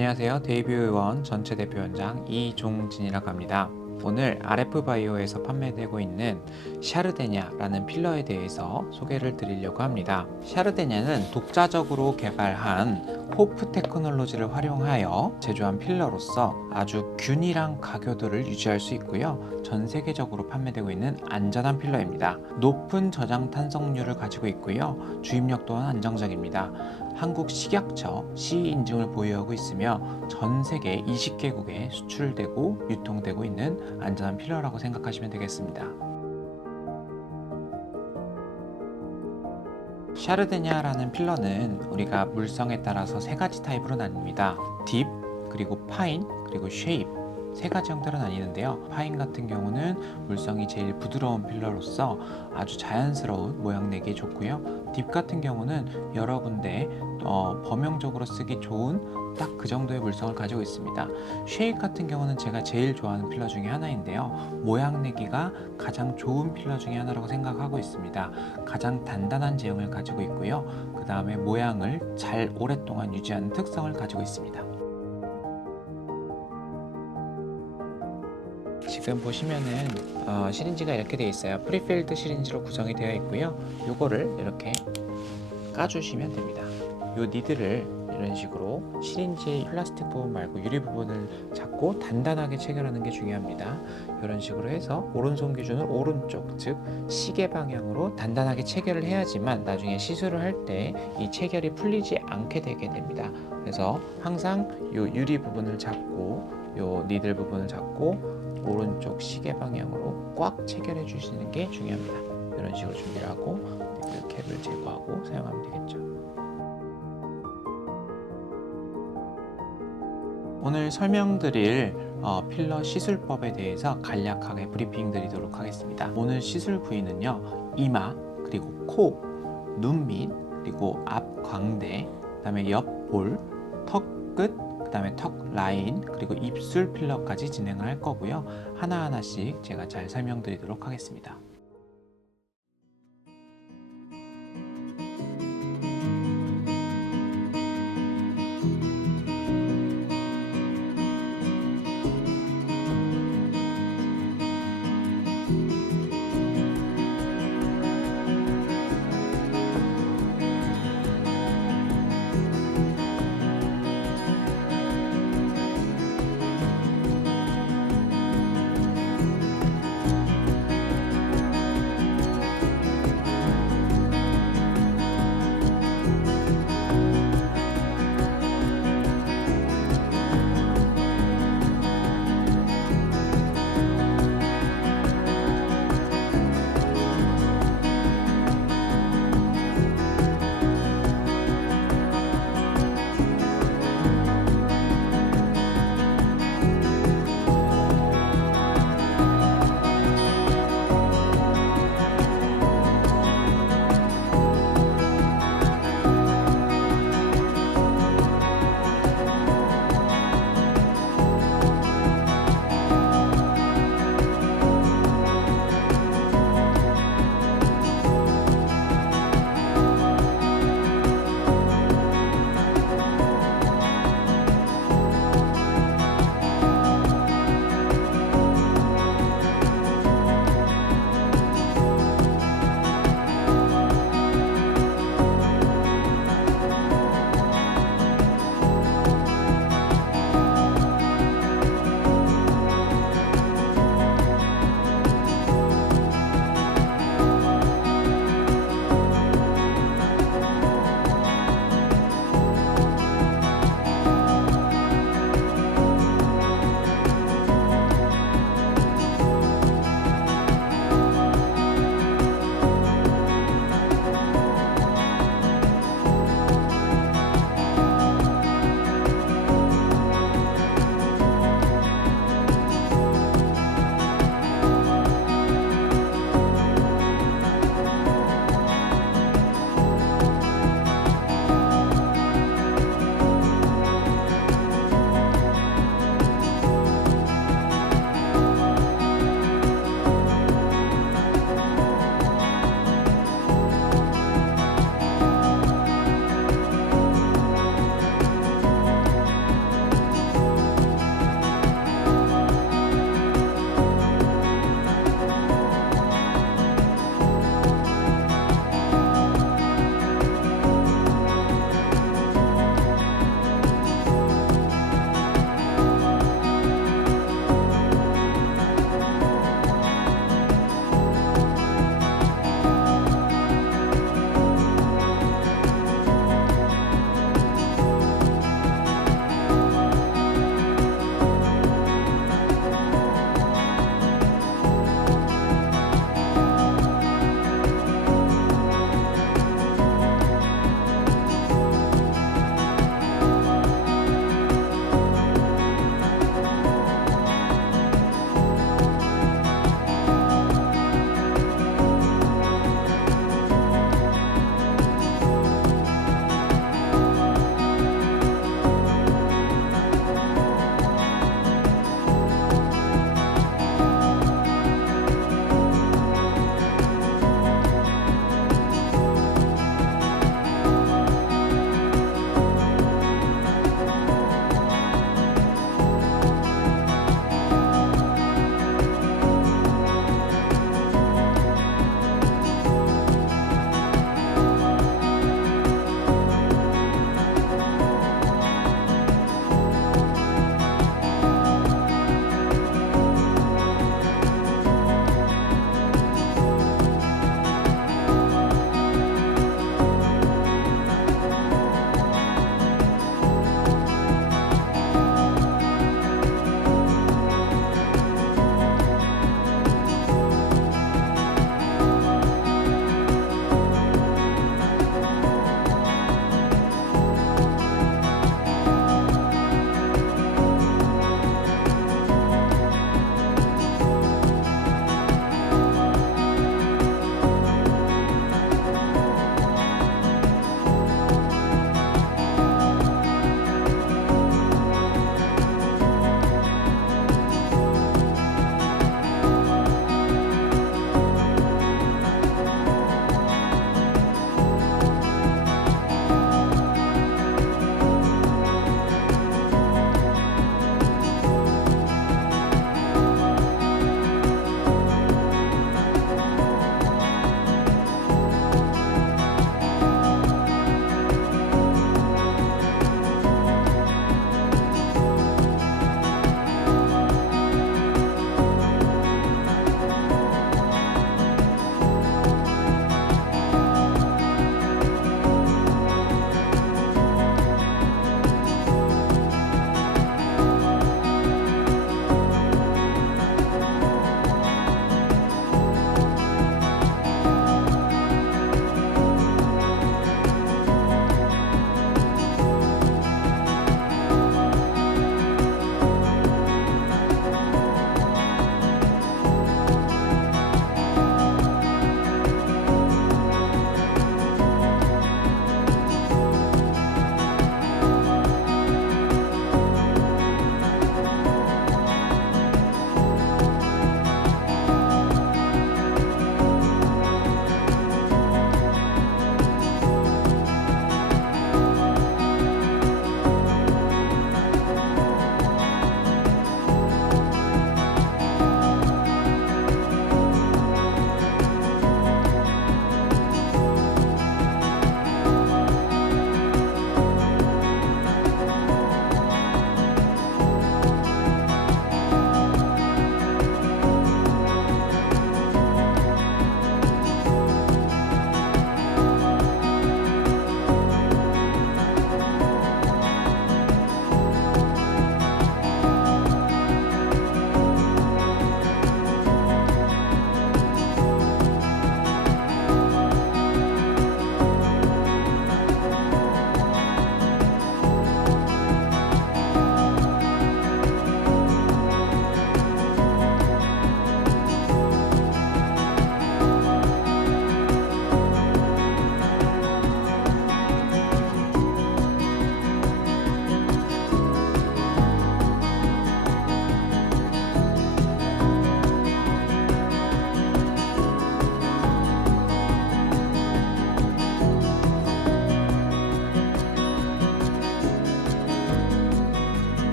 안녕하세요. 데이비의원 전체 대표원장 이종진이라고 합니다. 오늘 RF바이오에서 판매되고 있는 샤르데냐라는 필러에 대해서 소개를 드리려고 합니다. 샤르데냐는 독자적으로 개발한 호프 테크놀로지를 활용하여 제조한 필러로서 아주 균일한 가교도를 유지할 수 있고요. 전 세계적으로 판매되고 있는 안전한 필러입니다. 높은 저장 탄성률을 가지고 있고요. 주입력 또한 안정적입니다. 한국 식약처 CE 인증을 보유하고 있으며 전 세계 20개국에 수출되고 유통되고 있는 안전한 필러라고 생각하시면 되겠습니다. 샤르데냐라는 필러는 우리가 물성에 따라서 세 가지 타입으로 나뉩니다. 딥, 그리고 파인, 그리고 쉐입 세 가지 형태로 나뉘는데요. 파인 같은 경우는 물성이 제일 부드러운 필러로서 아주 자연스러운 모양 내기에 좋고요. 딥 같은 경우는 여러 군데 범용적으로 쓰기 좋은 딱 그 정도의 물성을 가지고 있습니다. 쉐입 같은 경우는 제가 제일 좋아하는 필러 중에 하나인데요. 모양 내기가 가장 좋은 필러 중에 하나라고 생각하고 있습니다. 가장 단단한 제형을 가지고 있고요. 그 다음에 모양을 잘 오랫동안 유지하는 특성을 가지고 있습니다. 지금 보시면은 시린지가 이렇게 되어 있어요. 프리필드 시린지로 구성이 되어 있고요. 요거를 이렇게 까주시면 됩니다. 요 니들을 이런 식으로 시린지 플라스틱 부분 말고 유리 부분을 잡고 단단하게 체결하는 게 중요합니다. 이런 식으로 해서 오른손 기준으로 오른쪽, 즉 시계 방향으로 단단하게 체결을 해야지만 나중에 시술을 할 때 이 체결이 풀리지 않게 되게 됩니다. 그래서 항상 요 유리 부분을 잡고 요 니들 부분을 잡고 오른쪽 시계 방향으로 꽉 체결해 주시는 게 중요합니다. 이런 식으로 준비를 하고 니들 캡을 제거하고 사용하면 되겠죠. 오늘 설명드릴 필러 시술법에 대해서 간략하게 브리핑 드리도록 하겠습니다. 오늘 시술 부위는요, 이마, 그리고 코, 눈 밑, 그리고 앞 광대, 그 다음에 옆 볼, 턱 끝, 그 다음에 턱 라인, 그리고 입술 필러까지 진행을 할 거고요. 하나하나씩 제가 잘 설명드리도록 하겠습니다.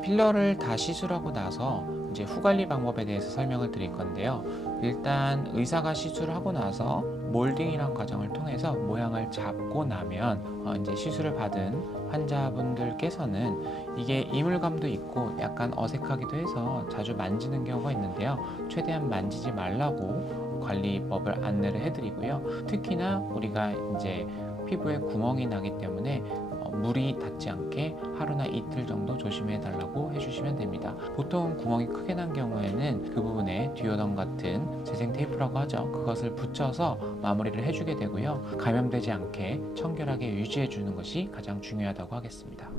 필러를 다 시술하고 나서 이제 후관리 방법에 대해서 설명을 드릴 건데요. 일단 의사가 시술하고 나서 몰딩이라는 과정을 통해서 모양을 잡고 나면 이제 시술을 받은 환자분들께서는 이게 이물감도 있고 약간 어색하기도 해서 자주 만지는 경우가 있는데요. 최대한 만지지 말라고 관리법을 안내를 해드리고요. 특히나 우리가 이제 피부에 구멍이 나기 때문에 물이 닿지 않게 하루나 이틀 정도 조심해 달라고 해주시면 됩니다. 보통 구멍이 크게 난 경우에는 그 부분에 듀오덤 같은 재생 테이프라고 하죠. 그것을 붙여서 마무리를 해주게 되고요. 감염되지 않게 청결하게 유지해 주는 것이 가장 중요하다고 하겠습니다.